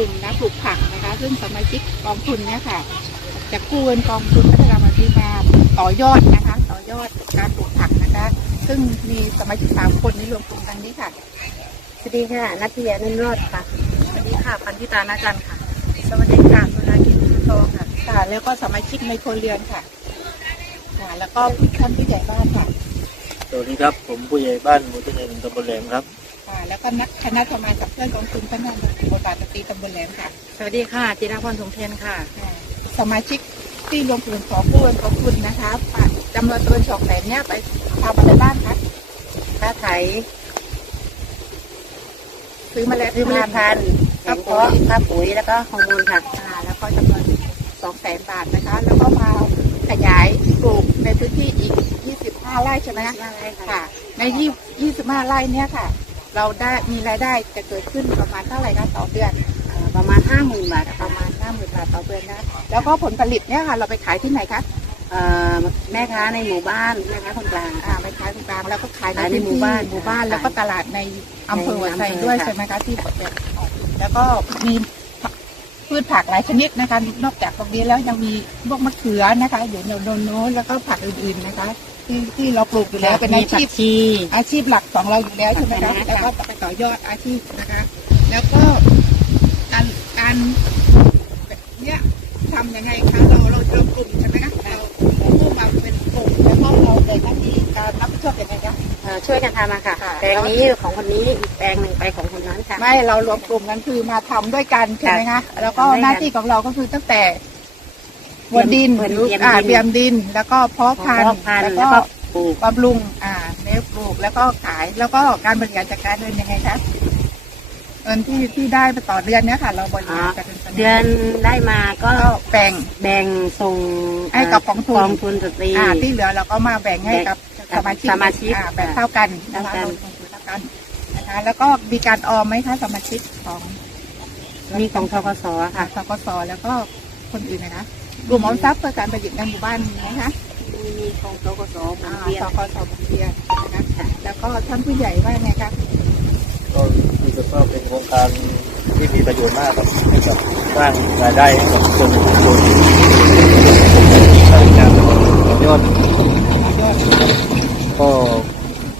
ลุ่มนะปลูกผักนะคะ ซึ่งสมาชิกกองทุนเนี่ยค่ะจะกู้เงินกองทุนพัฒนามาดีมาต่อยอดนะคะ ต่อยอดการปลูกผักนะคะ ซึ่งมีสมาชิกสามคนนี้รวมกลุ่มกันนี้ค่ะสวัสดีค่ะนัทยานุ่นรอดค่ะสวัสดีค่ะปันธิตานาจันค่ะ สวัสดีค่ะสุนากินทองค่ะค่ะ แล้วก็สมาชิกในครัวเรือนค่ะค่ะ แล้วก็ท่านผู้ใหญ่บ้านค่ะสวัสดีครับ ผมผู้ใหญ่บ้านหมู่ที่หนึ่งตำบลแหลมครับ ค่ะแล้วก็นักคณะทำงานกับเพื่อนกองทุนพัฒนาบทบาทสตรีตำบลแหลมค่ะ สวัสดีค่ะ จิราพรสมเทียนค่ะค่ะ สมาชิกที่รวมกลุ่มขอกู้เงินของคุณนะคะอะจำนวนตัวสองแสนเนี่ยไปทำอะไรบ้างคะค้าไถซื้อเมล็ดซื้อเมล็ดพันธุ์แข่งเพาะค่าปุ๋ยแล้วก็ฮอร์โมนค่ะค่ะแล้วก็จำนวนสองแสนบาทนะคะ แล้วก็มาขยายปลูกในพื้นที่อีก 25 ไร่ใช่ไหมคะได้ค่ะค่ะ ใน20 25 ไร่เนี่ยค่ะ เราได้มีรายได้จะเกิดขึ้นประมาณเท่าไหร่คะต่อเดือนเอ่อประมาณห้าหมื่นบาทปค่ะระมาณ50,000บาทต่อเดือนนะแล้วก็ผลผลิตเนี่ยค่ะเราไปขายที่ไหนคะเอ่อแม่ค้าในหมู่บ้านแม่ค้าคนกลางอ่าไปขายตรงกลางแล้วก็ขายในขายในพื้นหมู่ที่บ้านหมู่บ้านค่ะแล้วก็ตลาดในอำเภอหัวไซด้วยในอำเภอค่ะใช่ไหมคะที่เปิดแบบแล้วก็มี พืชผักหลายชนิดนะคะ นอกจากตรงนี้แล้วยังมีพวกมะเขือนะคะ อยู่ในโดนโน้นแล้วก็ผักอื่นๆนะคะ ที่ที่เราปลูกอยู่แล้วเป็นอาชีพชีอาชีพหลักของเราอยู่แล้วใช่ไหมคะค่ะแล้วก็ไปต่อยอดอาชีพนะคะ แล้วก็การการเนี่ยทำยังไงคะเราเราเรากลุ่มใช่ไหมคะเราผู้มาเป็นกลุ่มแล้วก็เราเลยหน้าที่การรับผิดชอบยังไงคะ เอ่อช่วยกันทำมาค่ะ ค่ะ แปลงนี้ของคนนี้อีกแปลงหนึ่งไปของคนนั้นค่ะ ไม่เรารวมกลุ่มกันคือมาทำด้วยกันใช่ไหมคะแล้วก็ทำด้วยกันหน้าที่ของเราก็คือตั้งแต่บนดินเตรียมดิน อ่าเตรียมดิน แล้วก็เพาะพันเพาะธุ์พันธุ์แล้วแล้วก็ก็ปลูกบำรุงอ่าเลี้ยงปลูกแล้วก็ขายแล้วก็การบริหารจัดการเงินยังไงคะเงินที่ที่ได้ไปต่อเดือนเนี้ยค่ะ เราบริหารจัดการเดือนได้มาก็ก็แบ่ง แบ่งส่งให้กับกองทุน กองทุนสตรี อ่าที่เหลือเราก็มาแบ่งให้กับ สมาชิกสมาชิกอ่าแบ่งเท่ากันนะเท่าคะกัน ลงทุนเท่ากันนะคะ แล้วก็มีการออมไหมคะสมาชิกของมีของทกศค่ะค่ะ สกสแล้วก็คนอื่นนะคะกลุ่มออมทรัพย์เพื่อการประโยชน์ในหมู่บ้านมีไหมคะ มีของทกศหมุอ่านเวียนสกสหมุนเวียนนะคะแล้วก็ท่านผู้ใหญ่ว่าไงคะก็รู้สึกว่าเป็นโครงการที่มีประโยชน์มากครับให้กับสร้างรายได้ให้กับคนในชุมชนสร้างการต่อยอด ยอด ก็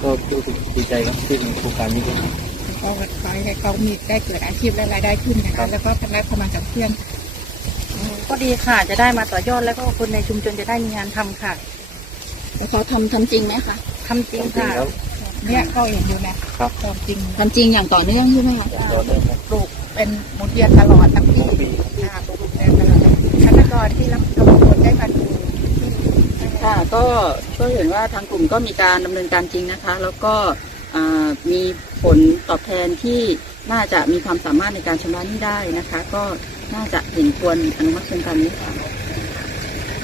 ก็รู้สึกดีใจครับที่มีโครงการนี้ขึ้นก็ขอให้เขามีได้เกิดอาชีพและรายได้ขึ้นนะครัคะบ แล้วก็คณะทำงานกับเพื่อนก็ดีค่ะ จะได้มาต่อยอดแล้วก็คนในชุมชนจะได้มีงานทำค่ะแล้วเขาทำทำจริงไหมคะทำจริงจริงค่ะ แล้ว เนี่ยก็เห็นอยู่นะครับ ความจริงทำจริงอย่างต่อเนื่องใช่ไหมคะต่อเนื่องครับปลูกเป็นหมุนเวียนตลอดทั้งปีทุกปีอ่าปลูกหมุนเวียนตลอดคณะกรที่รับกำหนดได้มาดูที่ ค่ะก็ก็เห็นว่าทางกลุ่มก็มีการดำเนินการจริงนะคะ แล้วก็มีผลตอบแทนที่น่าจะมีความสามารถในการชำระหนี้ได้นะคะ ก็น่าจะเห็นควรอนุมัติโครงการนี้ค่ะ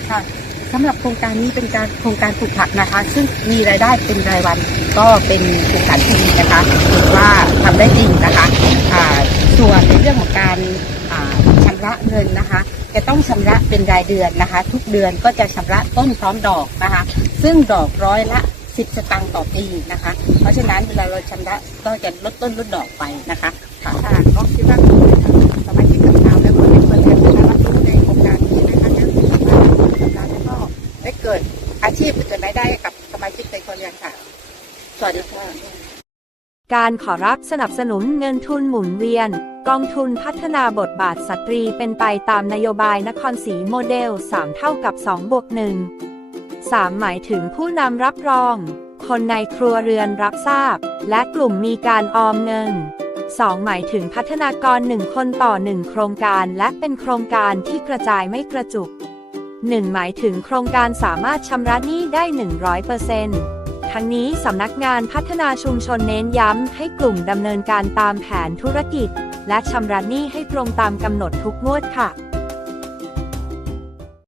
ค่ะสำหรับโครงการนี้เป็นการโครงการปลูกผักนะคะ ซึ่งมีรายได้เป็นรายวันก็เป็นโครงการที่ดีนะคะถือว่าทำได้จริงนะคะส่วนในเรื่องของการอ่าระเงินนะคะ จะต้องชำระเป็นรายเดือนนะคะ ทุกเดือนก็จะชำระต้นพร้อมดอกนะคะ ซึ่งดอกร้อยละสิบสตางค์ต่อปีนะคะ เพราะฉะนั้นเวลาเราชำระก็จะลดต้นลดดอกไปนะคะค่ะก็คิดว่าสมาชิกต่างๆและคนในครัวเรือนนะคะรับรู้ในโครงการนี้นะคะนะแล้วก็ได้เกิดอาชีพเกิดรายได้กับสมาชิกในครัวเรือนค่ะสวัสดีค่ะการขอรับสนับสนุนเงินทุนหมุนเวียน กองทุนพัฒนาบทบาทสตรีเป็นไปตามนโยบายนครศรีโมเดล 3 เท่ากับ 2 บวก 1 3 หมายถึงผู้นำรับรอง คนในครัวเรือนรับทราบ และกลุ่มมีการออมเงิน 2 หมายถึงพัฒนากร 1 คนต่อ 1 โครงการและเป็นโครงการที่กระจายไม่กระจุก 1 หมายถึงโครงการสามารถชำระหนี้ได้ 100% ทั้งนี้สำนักงานพัฒนาชุมชนเน้นย้ำให้กลุ่มดำเนินการตามแผนธุรกิจ และชำระหนี้ให้ตรงตามกำหนดทุกงวดค่ะ